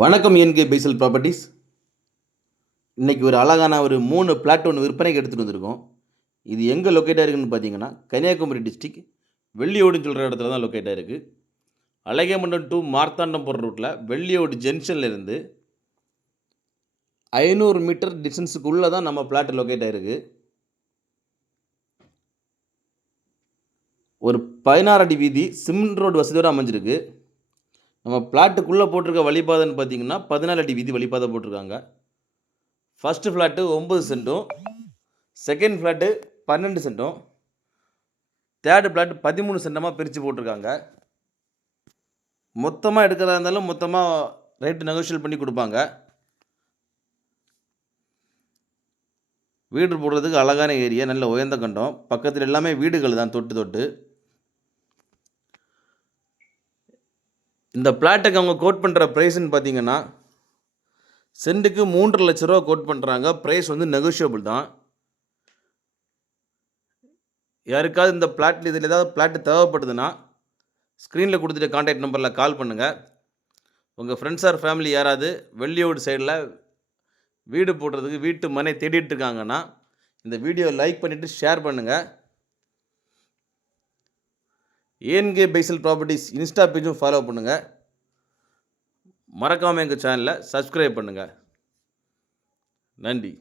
வணக்கம் என்கே பைசல் ப்ராப்பர்ட்டிஸ். இன்றைக்கி ஒரு அழகான ஒரு 3 பிளாட் ஒன்று விற்பனைக்கு எடுத்துகிட்டு வந்திருக்கோம். இது எங்கே லொக்கேட் ஆகிருக்குன்னு பார்த்தீங்கன்னா, கன்னியாகுமரி டிஸ்ட்ரிக் வெள்ளியோடுன்னு சொல்கிற இடத்துல தான் லொக்கேட் ஆகிருக்கு. அழகியமண்டம் டு மார்த்தாண்டம் போகிற ரூட்டில் வெள்ளியோடு ஜங்ஷன்லேருந்து 500 மீட்டர் டிஸ்டன்ஸுக்குள்ளே தான் நம்ம பிளாட் லொக்கேட் ஆகிருக்கு. ஒரு 16 அடி வீதி சிமெண்ட் ரோடு வசதியோடு அமைஞ்சிருக்கு. நம்ம பிளாட்டுக்குள்ளே போட்டிருக்க வழிபாதைன்னு பார்த்தீங்கன்னா 14 அடி வீதி வழிபாதை போட்டிருக்காங்க. ஃபஸ்ட்டு ஃப்ளாட்டு 9 சென்ட்டும், செகண்ட் ஃப்ளாட்டு 12 சென்ட்டும், தேர்டு ஃப்ளாட்டு 13 சென்டமாக பிரித்து போட்டிருக்காங்க. மொத்தமாக எடுக்கிறதா இருந்தாலும் மொத்தமாக ரேட்டு நெகோஷியல் பண்ணி கொடுப்பாங்க. வீடு போடுறதுக்கு அழகான ஏரியா, நல்ல உயர்ந்த கண்டம், பக்கத்தில் எல்லாமே வீடுகள் தான் தொட்டு. இந்த பிளாட்டுக்கு அவங்க கோட் பண்ணுற ப்ரைஸ்ன்னு பார்த்தீங்கன்னா, சென்ட்டுக்கு 3.5 லட்ச ரூபா கோட் பண்ணுறாங்க. ப்ரைஸ் வந்து நெகோஷியபிள் தான். யாருக்காவது இந்த பிளாட்டில் இதில் ஏதாவது பிளாட்டு தேவைப்படுதுன்னா ஸ்க்ரீனில் கொடுத்துட்டு கான்டாக்ட் நம்பரில் கால் பண்ணுங்கள். உங்கள் ஃப்ரெண்ட்ஸ் ஆர் ஃபேமிலி யாராவது வெள்ளியோடு சைடில் வீடு போடுறதுக்கு வீட்டு மனை தேடிட்டு இருக்காங்கன்னா இந்த வீடியோ லைக் பண்ணிவிட்டு ஷேர் பண்ணுங்கள். ஏஎன்கே பைசல் ப்ராப்பர்ட்டிஸ் இன்ஸ்டா பேஜும் ஃபாலோ பண்ணுங்கள். மறக்காமல் எங்கள் சேனலை சப்ஸ்கிரைப் பண்ணுங்கள். நன்றி.